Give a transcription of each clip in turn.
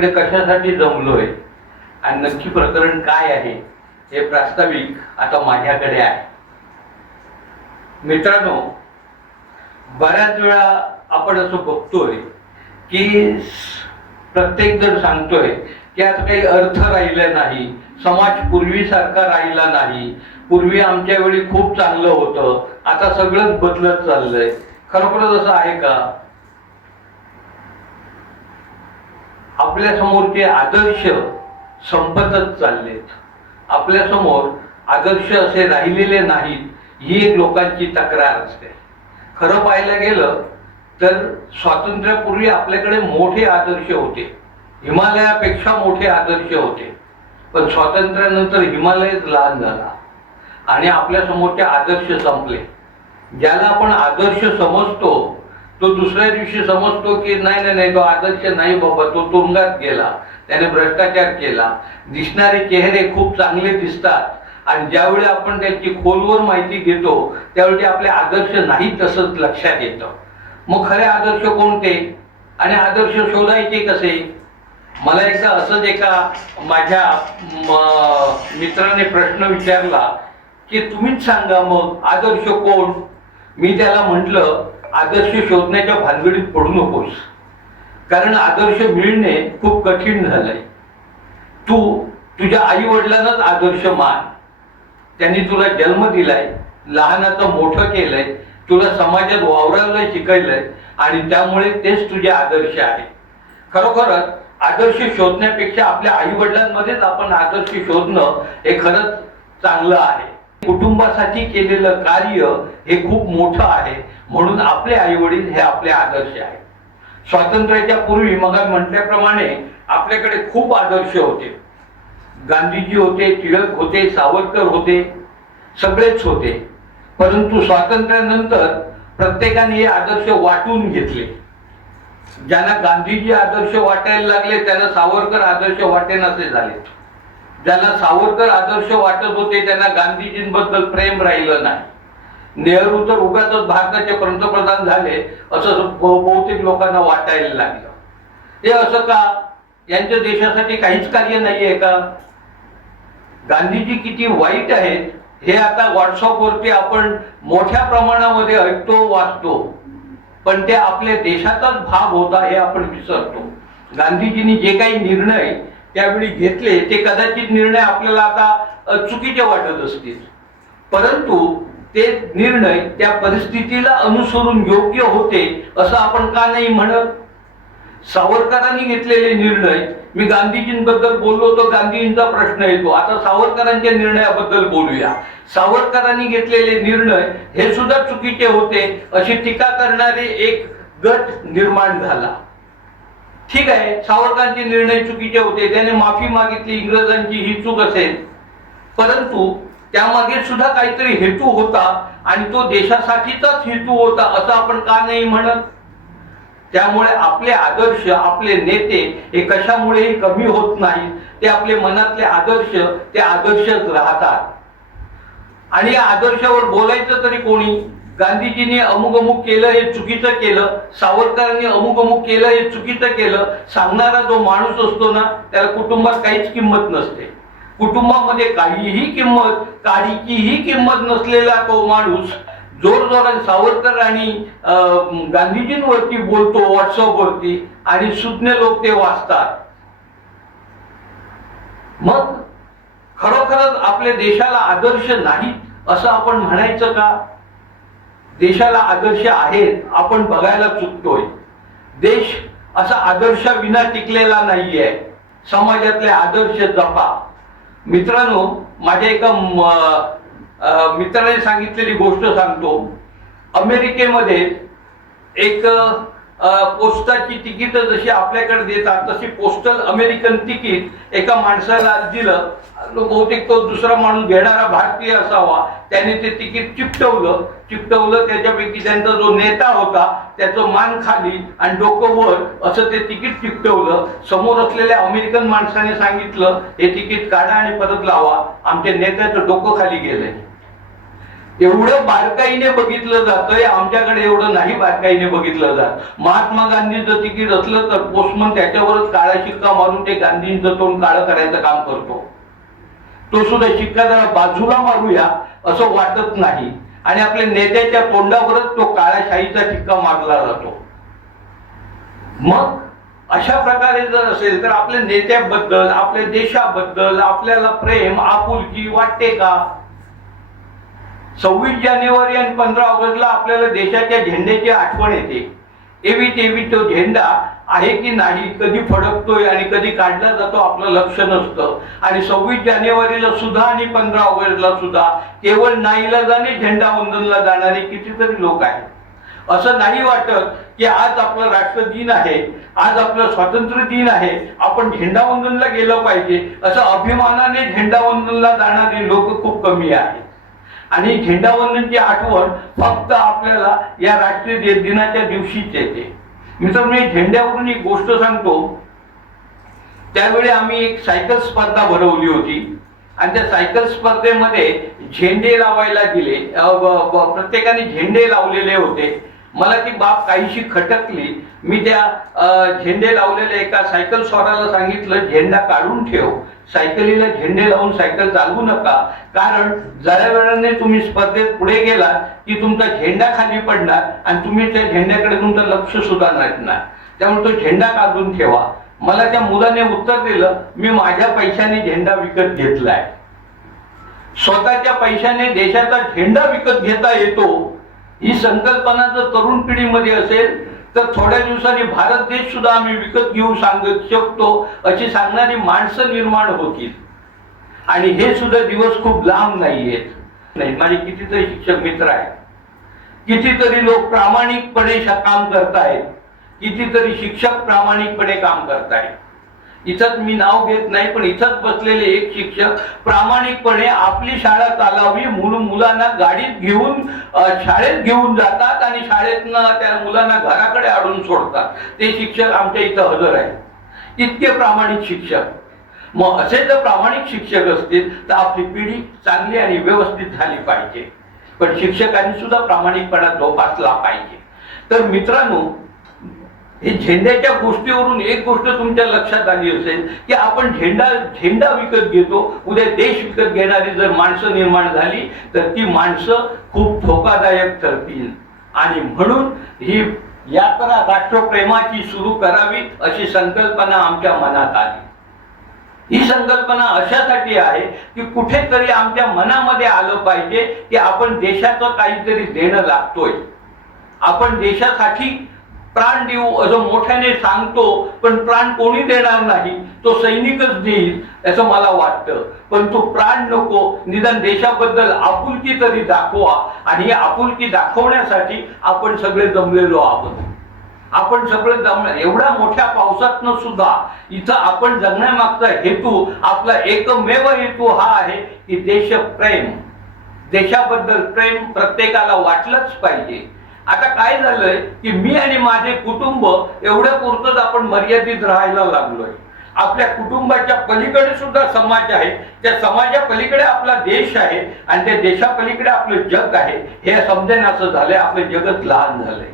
इकडे कशासाठी जमलोय? आणि नक्की प्रकरण काय आहे? हे प्रास्ताविक आता माझ्याकडे आहे. मित्रांनो बऱ्याच वेळा आपण असं बघतोय की प्रत्येक जण सांगतोय की आता काही अर्थ राहिला नाही समाज पूर्वीसारखा राहिला नाही. पूर्वी आमच्या वेळी खूप चांगलं होतं आता सगळंच बदलत चाललंय. खरोखरच असं आहे का? आपल्या समोरचे आदर्श संपतच चाललेत. आपल्यासमोर आदर्श असे राहिलेले नाहीत ही एक लोकांची तक्रार असते. खरं पाहायला गेलं तर स्वातंत्र्यापूर्वी आपल्याकडे मोठे आदर्श होते. हिमालयापेक्षा मोठे आदर्श होते. पण स्वातंत्र्यानंतर हिमालयच लहान झाला. आणि आपल्या समोरचे आदर्श संपले. ज्याला आपण आदर्श समजतो तो दुसऱ्या दिवशी समजतो की नाही नाही नाही तो आदर्श नाही बाबा तो तुरुंगात गेला. त्याने भ्रष्टाचार केला. दिसणारे चेहरे खूप चांगले दिसतात. आणि ज्यावेळी आपण त्यांची खोलवर माहिती घेतो त्यावेळी आपले आदर्श नाही तसंच लक्षात येतं. मग खरे आदर्श कोणते? आणि आदर्श शोधायचे कसे? मला एकदा असंच एका माझ्या मित्राने प्रश्न विचारला की तुम्हीच सांगा मग आदर्श कोण? मी त्याला म्हटलं आदर्श शोधण्याच्या भानगडीत पडू नकोस. कारण आदर्श मिळणे खूप कठीण झालंय. तू तुझ्या आई वडिलांनाच आदर्श मान. त्यांनी तुला जन्म दिलाय लहानाचं मोठं केलंय तुला समाजात वावरायला शिकवलंय आणि त्यामुळे तेच तुझे आदर्श आहे. खरोखरच आदर्श शोधण्यापेक्षा आपल्या आई वडिलांमध्येच आपण आदर्श शोधणं हे खरंच चांगलं आहे. कुटुंबासाठी केलेलं कार्य हे खूप मोठं आहे. म्हणून आपले आई वडील हे आपले आदर्श आहे स्वातंत्र्याच्या पूर्वी मग म्हटल्याप्रमाणे आपल्याकडे खूप आदर्श होते. गांधीजी होते टिळक होते सावरकर होते सगळेच होते. परंतु स्वातंत्र्यानंतर प्रत्येकाने हे आदर्श वाटून घेतले. ज्यांना गांधीजी आदर्श वाटायला लागले त्यांना सावरकर आदर्श वाटेनासे झाले. ज्यांना सावरकर आदर्श वाटत होते त्यांना गांधीजींबद्दल प्रेम राहिलं नाही. नेहरू तर उगाच भारताचे पंतप्रधान झाले असं बहुतेक लोकांना वाटायला लागलं. ते असं का? यांच्या देशासाठी काहीच कार्य नाहीये का? गांधीजी किती वाईट आहेत हे आता व्हॉट्सअपवरती आपण मोठ्या प्रमाणामध्ये ऐकतो वाचतो. पण ते आपल्या देशाचाच भाग होता हे आपण विसरतो. गांधीजींनी जे काही निर्णय त्यावेळी घेतले ते कदाचित निर्णय आपल्याला आता चुकीचे वाटत असतील. परंतु ते निर्णय त्या परिस्थितीला अनुसरून योग्य होते असं आपण का नाही म्हणत? सावरकरांनी घेतलेले निर्णय मी गांधीजींबद्दल बोललो तर गांधीजींचा प्रश्न येतो. आता सावरकरांच्या निर्णयाबद्दल बोलूया. सावरकरांनी घेतलेले निर्णय हे सुद्धा चुकीचे होते अशी टीका करणारे एक गट निर्माण झाला. ठीक आहे सावरकरांचे निर्णय चुकीचे होते त्याने माफी मागितली इंग्रजांची ही चूक असेल. परंतु त्यामागे सुद्धा काहीतरी हेतू होता आणि तो देशासाठीचाच हेतू होता असं आपण का नाही म्हणत? त्यामुळे आपले आदर्श आपले नेते हे कशामुळेही कमी होत नाही ते आपले मनातले आदर्श ते आदर्शच राहतात. आणि या आदर्शावर बोलायचं तरी कोणी? गांधीजींनी अमुक अमुक केलं हे चुकीचं केलं सावरकरांनी अमुक अमुक केलं हे चुकीचं केलं सांगणारा जो माणूस असतो ना त्याला कुटुंबात काहीच किंमत नसते. कुटुंबामध्ये काहीही किंमत काडीचीही किंमत नसलेला तो माणूस जोर जोराने सावरकर आणि गांधीजींवरती बोलतो व्हॉट्सअपवरती आणि सुज्ञ लोक ते वाचतात. मग खरोखरच आपल्या देशाला आदर्श नाही असं आपण म्हणायचं का? देशाला आदर्श आहेत आपण बघायला चुकतोय. देश असा आदर्शाविना टिकलेला नाहीये. समाजातले आदर्श जपा. मित्रांनो माझ्या एका म- मित्राने सांगितलेली गोष्ट सांगतो. अमेरिकेमध्ये एक पोस्टाची तिकीट जशी आपल्याकडे देतात तशी पोस्टल अमेरिकन तिकीट एका माणसाला दिलं. बहुतेक तो दुसरा माणूस घेणारा भारतीय असावा. त्याने ते तिकीट चिपटवलं चिपटवलं त्याच्यापैकी त्यांचा जो नेता होता त्याचं मान खाली आणि डोकं वर असं ते तिकीट चिपटवलं समोर असलेल्या अमेरिकन माणसाने सांगितलं हे तिकीट काढा आणि परत लावा. आमच्या नेत्याचं डोकं खाली गेलंय. एवढं बारकाईने बघितलं जातंय आमच्याकडे एवढं नाही बारकाईने बघितलं जात. महात्मा गांधींचं तिकीट असलं तर पोस्टमन त्याच्यावरच काळा शिक्का मारून ते गांधींचं तोंड काळं करायचं काम करतो. तो सुद्धा शिक्का जरा बाजूला मारूया असं वाटत नाही. आणि आपल्या नेत्याच्या तोंडावरच तो काळाशाहीचा शिक्का मारला जातो. मग अशा प्रकारे जर असेल तर आपल्या नेत्याबद्दल आपल्या देशाबद्दल आपल्याला प्रेम आपुलकी वाटते का? सव्वीस जानेवारी आणि पंधरा ऑगस्टला आपल्याला देशाच्या झेंड्याची आठवण येते. एवी तेवी तो झेंडा आहे की नाही कधी फडकतोय आणि कधी काढला जातो आपलं लक्ष नसतं. आणि सव्वीस जानेवारीला सुद्धा आणि पंधरा ऑगस्टला सुद्धा केवळ नाईला जाणे झेंडा वंदनला जाणारे कितीतरी लोक आहेत. असं नाही वाटत की आज आपला राष्ट्र दिन आहे आज आपलं स्वातंत्र्य दिन आहे आपण झेंडावंदनला गेलं पाहिजे. असं अभिमानाने झेंडावंदनला जाणारे लोक खूप कमी आहेत. आणि झेंडावंदनची आठवण फक्त आपल्याला या राष्ट्रीय दिनाच्या दिवशीच येते. मित्रांनो मी झेंड्यावरून एक गोष्ट सांगतो. त्यावेळी आम्ही एक सायकल स्पर्धा भरवली होती. आणि त्या सायकल स्पर्धेमध्ये झेंडे लावायला दिले प्रत्येकाने झेंडे लावलेले होते. मला ती बाब काहीशी खटकली. मी त्या झेंडे लावलेल्या एका सायकल स्वाराला सांगितलं झेंडा काढून ठेव. सायकलीला झेंडे लावून सायकल चालवू नका. कारण जरा वेळाने तुम्ही स्पर्धेत पुढे गेला की तुमचा झेंडा खाली पडणार आणि तुम्ही त्या झेंड्याकडे तुमचं लक्ष सुद्धा नसणार त्यामुळे तो झेंडा काढून ठेवा. मला त्या मुलाने उत्तर दिलं मी माझ्या पैशाने झेंडा विकत घेतलाय. स्वतःच्या पैशाने देशाचा झेंडा विकत घेता येतो. ही संकल्पना जर तरुण पिढीमध्ये असेल तर थोड्या दिवसांनी भारत देश सुद्धा आम्ही विकत घेऊ सांगत शकतो अशी सांगणारी माणसं निर्माण होतील. आणि हे सुद्धा दिवस खूप लांब नाहीयेत. नाही माझे कितीतरी शिक्षक मित्र आहेत. कितीतरी लोक प्रामाणिकपणे श- काम करतायत. कितीतरी शिक्षक प्रामाणिकपणे काम करतायत. इथंच मी नाव घेत नाही पण इथंच बसलेले एक शिक्षक प्रामाणिकपणे आपली शाळा चालावी मुल मुलांना गाडीत घेऊन शाळेत घेऊन जातात आणि शाळेतनं त्या मुलांना घराकडे आणून सोडतात. ते शिक्षक आमच्या इथं हजर आहेत. इतके प्रामाणिक शिक्षक. मग असे जर प्रामाणिक शिक्षक असतील तर आपली पिढी चांगली आणि व्यवस्थित झाली पाहिजे. पण शिक्षकांनी सुद्धा प्रामाणिकपणा जोपासला पाहिजे. तर मित्रांनो हे झेंड्याच्या गोष्टीवरून एक गोष्ट तुमच्या लक्षात आली असेल की आपण झेंडा झेंडा विकत घेतो उद्या देश विकत घेणारी जर माणसं निर्माण झाली तर ती माणसं खूप धोकादायक ठरतील. आणि म्हणून ही यात्रा राष्ट्रप्रेमाची सुरू करावी अशी संकल्पना आमच्या मनात आली. ही संकल्पना अशासाठी आहे की कुठेतरी आमच्या मनामध्ये आलं पाहिजे की आपण देशाचं काहीतरी देणं लागतोय. आपण देशासाठी प्राण देऊ असं मोठ्याने सांगतो पण प्राण कोणी देणार नाही? तो सैनिकच देईल असं मला वाटतं. पण तो प्राण नको निदान देशाबद्दल आपुलकी तरी दाखवा. आणि ही आपुलकी दाखवण्यासाठी आपण सगळे जमलेलो आहोत. आपण सगळे जमणार एवढ्या मोठ्या पावसातनं सुद्धा इथं आपण जगण्यामागचा हेतू आपला एकमेव हेतू हा आहे की देशप्रेम देशाबद्दल प्रेम प्रत्येकाला वाटलंच पाहिजे. आता काय झालंय की मी आणि माझे कुटुंब एवढ्या पुरतच आपण मर्यादित राहायला लागलोय. आपल्या कुटुंबाच्या पलीकडे सुद्धा समाज आहे. त्या समाजा पलीकडे आपला देश आहे आणि त्या देशापलीकडे आपलं जग आहे. हे समजेन असं झालंय. आपलं जगच लहान झालंय.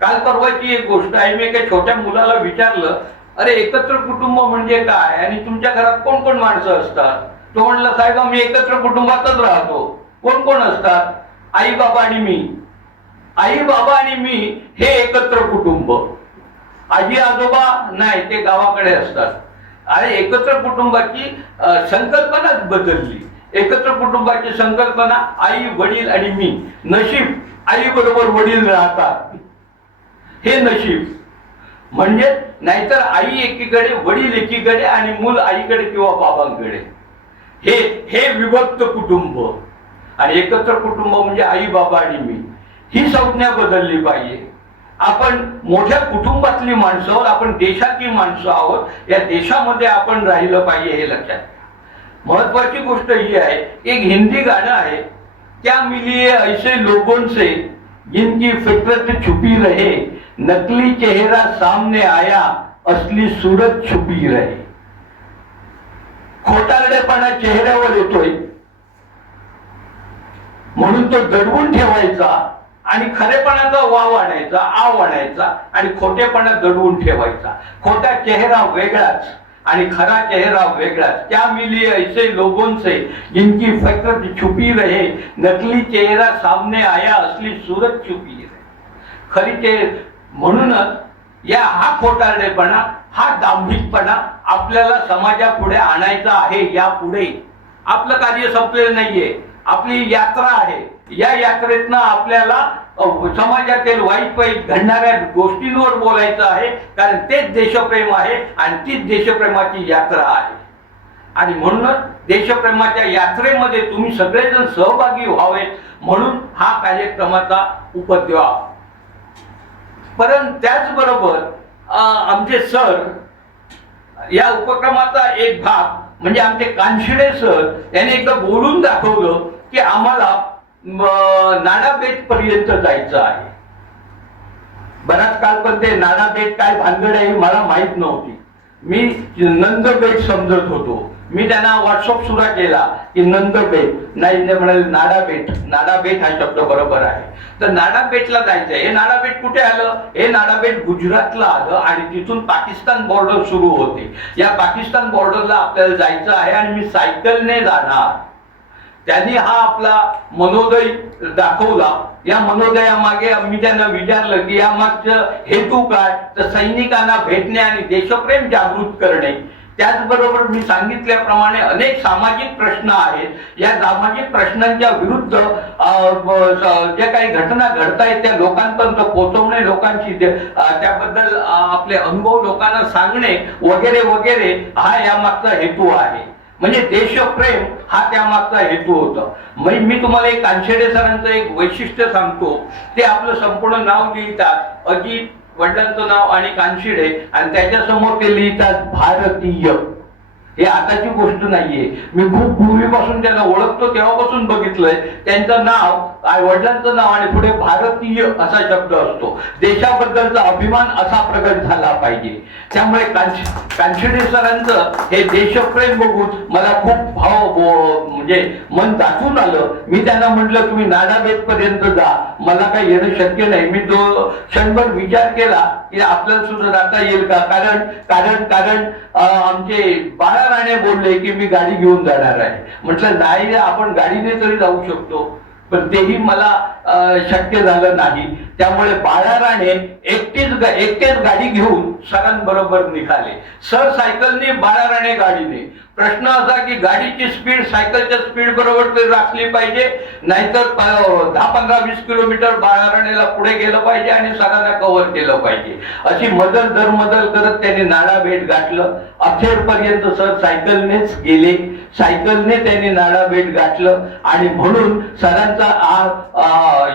काल परवाची एक गोष्ट आहे. मी एका छोट्या मुलाला विचारलं अरे एकत्र कुटुंब म्हणजे काय? आणि तुमच्या घरात कोण कोण माणसं असतात? तो म्हणला साहेब आम्ही एकत्र कुटुंबातच राहतो. कोण कोण असतात? आई बाबा आणि मी. आई बाबा आणि मी हे एकत्र कुटुंब. आजी आजोबा नाही ते गावाकडे असतात. आणि एकत्र कुटुंबाची संकल्पनाच बदलली. एकत्र कुटुंबाची संकल्पना आई वडील आणि मी. नशीब आई बरोबर वडील राहतात. हे नशीब. म्हणजे नाहीतर आई एकीकडे वडील एकीकडे आणि मूल आईकडे किंवा बाबांकडे. हे हे विभक्त कुटुंब. आणि एकत्र कुटुंब म्हणजे आई बाबा आणि मी. ही संज्ञा बदलली पाहिजे. आपण मोठ्या कुटुंबातली माणसं आहोत आपण देशातली माणसं आहोत या देशामध्ये आपण राहिलं पाहिजे हे लक्षात महत्वाची गोष्ट ही आहे एक हिंदी गाणं आहे क्या मिलिये ऐसे लोगों से जिनकी फितरत छुपी रहे नकली चेहरा सामने आया असली सूरत छुपी रहे. खोटारडेपणा चेहऱ्यावर येतोय. म्हणून तो दडवून ठेवायचा आणि खरेपणाचा वाव आणायचा आव आणायचा आणि खोटेपणा दडवून ठेवायचा. खोटा चेहरा वेगळाच आणि खरा चेहरा वेगळाच. त्या मिली ऐसे लोगोंसे जिनकी फकत छुपी रहे. नकली चेहरा सामने आया असली सूरत छुपी रहे. खरी ते म्हणूनच या हा खोटारडेपणा हा दांभिकपणा आपल्याला समाजापुढे आणायचा आहे यापुढे. आपलं कार्य संपलेलं नाहीये. आपली यात्रा आहे. या यात्रेतनं आपल्याला समाजातील वाईट वाईट घडणाऱ्या गोष्टींवर बोलायचं आहे. कारण तेच देशप्रेम आहे आणि तीच देशप्रेमाची यात्रा आहे. आणि म्हणूनच देशप्रेमाच्या यात्रेमध्ये तुम्ही सगळेजण सहभागी व्हावेत. म्हणून हा कार्यक्रमाचा उपद्रव परंतु त्याचबरोबर आमचे सर या उपक्रमाचा एक भाग म्हणजे आमचे कानशिडे सर यांनी एकदा बोलून दाखवलं की आम्हाला नाडाबेट पर्यंत जायचं आहे. बराच काळ पण ते नाडाबेट काय भानगड आहे मला माहीत नव्हती. मी नंदबेट समजत होतो. मी त्यांना व्हॉट्सअप सुद्धा केला की नंदबेट नाही ते म्हणाले नाडाबेट नाडाबेट हा शब्द बरोबर आहे. तर नाडाबेटला जायचं हे नाडाबेट कुठे आलं? हे नाडाबेट गुजरातला आलं आणि तिथून पाकिस्तान बॉर्डर सुरू होते. या पाकिस्तान बॉर्डरला आपल्याला जायचं आहे आणि मी सायकलने जाणार. त्यांनी हा आपला मनोदय दाखवला. या मनोदयामागे मी त्यांना विचारलं की यामागचं हेतू काय? तर सैनिकांना भेटणे आणि देशप्रेम जागृत करणे. त्याचबरोबर मी सांगितल्याप्रमाणे अनेक सामाजिक प्रश्न आहेत. या सामाजिक प्रश्नांच्या विरुद्ध ज्या काही घटना घडतायत त्या लोकांपर्यंत पोहोचवणे लोकांशी त्याबद्दल आपले अनुभव लोकांना सांगणे वगैरे वगैरे हा यामागचा हेतू आहे. म्हणजे देशप्रेम हा त्यामागचा हेतू होता. म्हणजे मी तुम्हाला एक कानशेडे सरांचं एक वैशिष्ट्य सांगतो. ते आपलं संपूर्ण नाव लिहितात. अजित वडिलांचं नाव आणि कानशिडे. आणि त्याच्यासमोर ते लिहितात भारतीय. हे आताची गोष्ट नाहीये. मी खूप पूर्वीपासून त्यांना ओळखतो तेव्हापासून बघितलंय. त्यांचं नाव आई वडिलांचं नाव आणि पुढे भारतीय असा शब्द असतो. देशाबद्दलचा अभिमान असा प्रगट झाला पाहिजे. त्यामुळे कांशिडे सरांचं हे देशप्रेम बघून मला खूप भाव म्हणजे मन दाखवून आलं. मी त्यांना म्हटलं तुम्ही नाडाबेत पर्यंत जा. मला काही येणं शक्य नाही. मी तो क्षणभर विचार केला की आपल्याला सुद्धा जाता येईल का? कारण कारण कारण आमचे बाळा राणे बोलले की मी गाडी घेऊन जाणार आहे. म्हटलं नाही आपण गाडीने तरी जाऊ शकतो. पण तेही मला शक्य झालं नाही. त्यामुळे बाळा राणे एकटीच एकटेच गाडी घेऊन सरांबरोबर निघाले. सर सायकलने बाळा राणे गाडीने. प्रश्न असा की गाडीची स्पीड सायकलच्या स्पीड बरोबर तरी राखली पाहिजे? नाहीतर दहा पंधरा वीस किलोमीटर बाळाराणेला पुढे गेलं पाहिजे आणि सरांना कव्हर केलं पाहिजे. अशी मदल दर मदल करत त्यांनी नाडा भेट गाठलं. अखेरपर्यंत सर सायकलनेच गेले. सायकलने त्यांनी नाडा भेट गाठलं आणि म्हणून सरांचा आ- आ,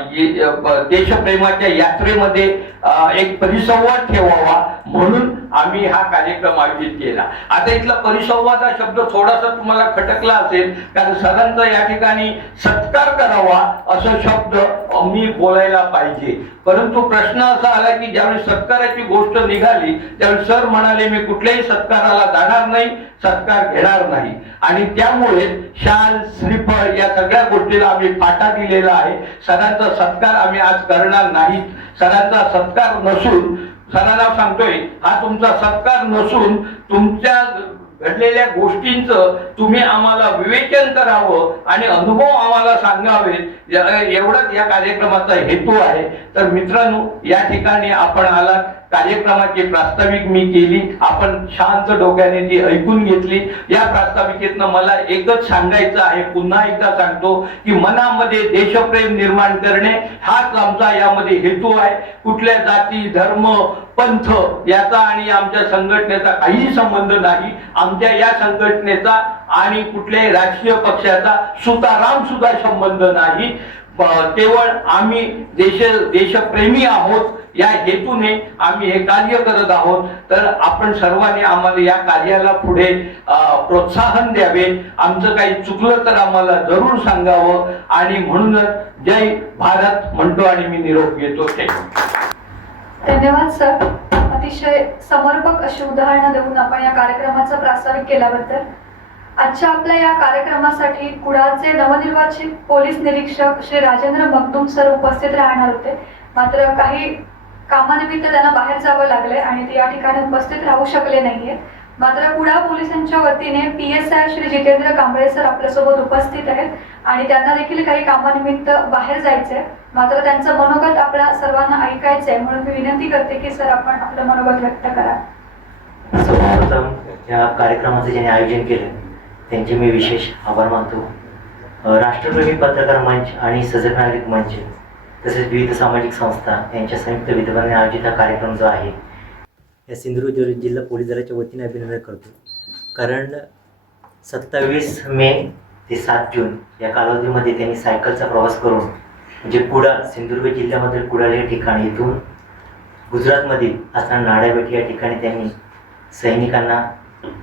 देशप्रेमाच्या यात्रेमध्ये एक परिसंवाद ठेवावा. म्हणून आम्ही हा कार्यक्रम आयोजित केला. आता इथला परिसंवाद हा शब्द थोडासा तुम्हाला खटकला असेल कारण सरांचा या ठिकाणी सत्कार करावा असा शब्द मी बोलायला पाहिजे. परंतु प्रश्न असा आला की ज्यावेळी सत्काराची गोष्ट निघाली त्यावेळी सर म्हणाले मी कुठल्याही सत्काराला जाणार नाही सत्कार घेणार नाही. आणि त्यामुळे शाल श्रीफळ या सगळ्या गोष्टीला आम्ही फाटा दिलेला आहे. सरांचा सत्कार आम्ही आज करणार नाही सरांचा सत्कार नसून सणाला सांगतोय हा तुमचा सत्कार नसून तुमच्या घडलेल्या गोष्टींचं तुम्ही आम्हाला विवेचन करावं आणि अनुभव आम्हाला सांगावेत एवढंच एवढाच या कार्यक्रमाचा हेतू आहे. तर मित्रांनो या ठिकाणी आपण आलात. कार्यक्रमाची प्रास्ताविक मी केली आपण शांत डोक्याने ती ऐकून घेतली. या प्रास्ताविकेतनं मला एकच सांगायचं आहे पुन्हा एकदा सांगतो की मनामध्ये देशप्रेम निर्माण करणे हाच आमचा यामध्ये हेतू आहे. कुठल्या जाती धर्म पंथ याचा आणि आमच्या संघटनेचा काहीही संबंध नाही. आमच्या या संघटनेचा आणि कुठल्याही राजकीय पक्षाचा सुताराम सुद्धा संबंध नाही. केवळ आम्ही देश देशप्रेमी आहोत. या हेतूने आम्ही हे कार्य करत आहोत. तर आपण सर्वांनी आम्हाला या कार्याला पुढे प्रोत्साहन द्यावे. आमचं काही चुकलं तर आम्हाला जरूर सांगावं. आणि म्हणूनच जय भारत म्हणतो आणि मी निरोप घेतो. धन्यवाद सर. अतिशय समर्पक अशी उदाहरणं देऊन आपण या कार्यक्रमाचा प्रास्ताविक केल्याबद्दल. आजच्या आपल्या या कार्यक्रमासाठी कुडाळचे नवनिर्वाचित पोलीस निरीक्षक श्री राजेंद्र मगदूम सर उपस्थित राहणार होते. मात्र काही कामानिमित्त त्यांना बाहेर जावं लागलंय आणि ते या ठिकाणी उपस्थित राहू शकले नाहीये. मात्र कुडाळ पोलिसांच्या वतीने P S I Shri Jitendra Kamble sir आपल्यासोबत उपस्थित आहेत आणि त्यांना देखील काही कामानिमित्त बाहेर जायचंय. मात्र त्यांचं मनोगत आपल्या सर्वांना ऐकायचंय म्हणून मी विनंती करते की सर आपण आपलं मनोगत व्यक्त करा. सर्वप्रथम या कार्यक्रमाचं ज्यांनी आयोजन केलं त्यांचे मी विशेष आभार मानतो. राष्ट्रप्रेमी पत्रकार मंच आणि सजग नागरिक मंच तसेच विविध सामाजिक संस्था यांच्या संयुक्त विद्यमाने आयोजित हा कार्यक्रम जो आहे या सिंधुदुर्ग जिल्हा- पोलीस दलाच्या वतीने अभिनंदन करतो. कारण सत्तावीस मे ते सात जून या कालावधीमध्ये त्यांनी सायकलचा प्रवास करून म्हणजे कुडाळ सिंधुदुर्ग जिल्ह्यामधील कुडाळ या ठिकाणी इथून गुजरातमधील असणाऱ्या नाडाबेटी या ठिकाणी त्यांनी सैनिकांना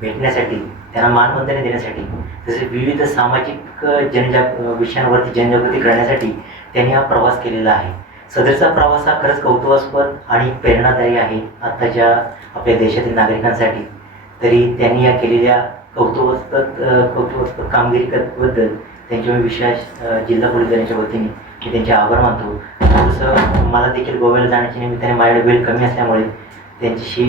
भेटण्यासाठी त्यांना मानवंदना देण्यासाठी तसेच विविध सामाजिक जनजाग विषयांवरती जनजागृती करण्यासाठी त्यांनी हा प्रवास केलेला आहे. सदरचा प्रवास हा खरंच कौतुकास्पद आणि प्रेरणादायी आहे आत्ताच्या आपल्या देशातील नागरिकांसाठी. तरी त्यांनी या केलेल्या कौतुकास्पद कौतुकास्पद कामगिरीबद्दल त्यांच्या मी विशेष जिल्हा पोलीस दलाच्या वतीने मी त्यांचे आभार मानतो. तसं मला देखील गोव्याला जाण्याच्या निमित्ताने माझ्याकडे वेळ कमी असल्यामुळे त्यांच्याशी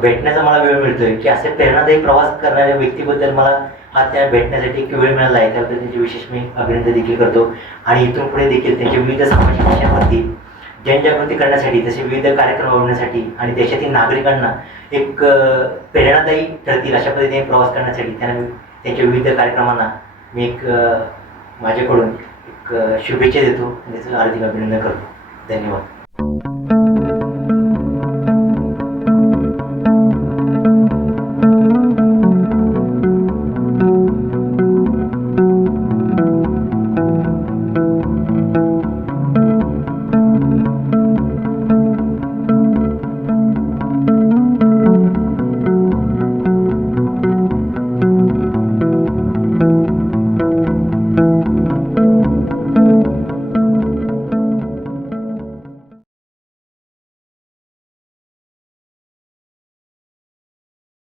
भेटण्याचा मला वेळ मिळतोय. की असे प्रेरणादायी प्रवास करणाऱ्या व्यक्तीबद्दल मला हा त्या भेटण्यासाठी एक वेळ मिळाला आहे त्याबद्दल त्यांचे विशेष मी अभिनंदन देखील करतो. आणि इथून पुढे देखील त्यांच्या विविध सामाजिक विषयांवरती जनजागृती करण्यासाठी तसे विविध कार्यक्रम राबवण्यासाठी आणि देशातील नागरिकांना एक प्रेरणादायी ठरतील अशा पद्धतीने प्रवास करण्यासाठी त्यांना त्यांच्या विविध कार्यक्रमांना मी एक माझ्याकडून एक शुभेच्छा देतो. आणि त्याचं हार्दिक अभिनंदन करतो. धन्यवाद.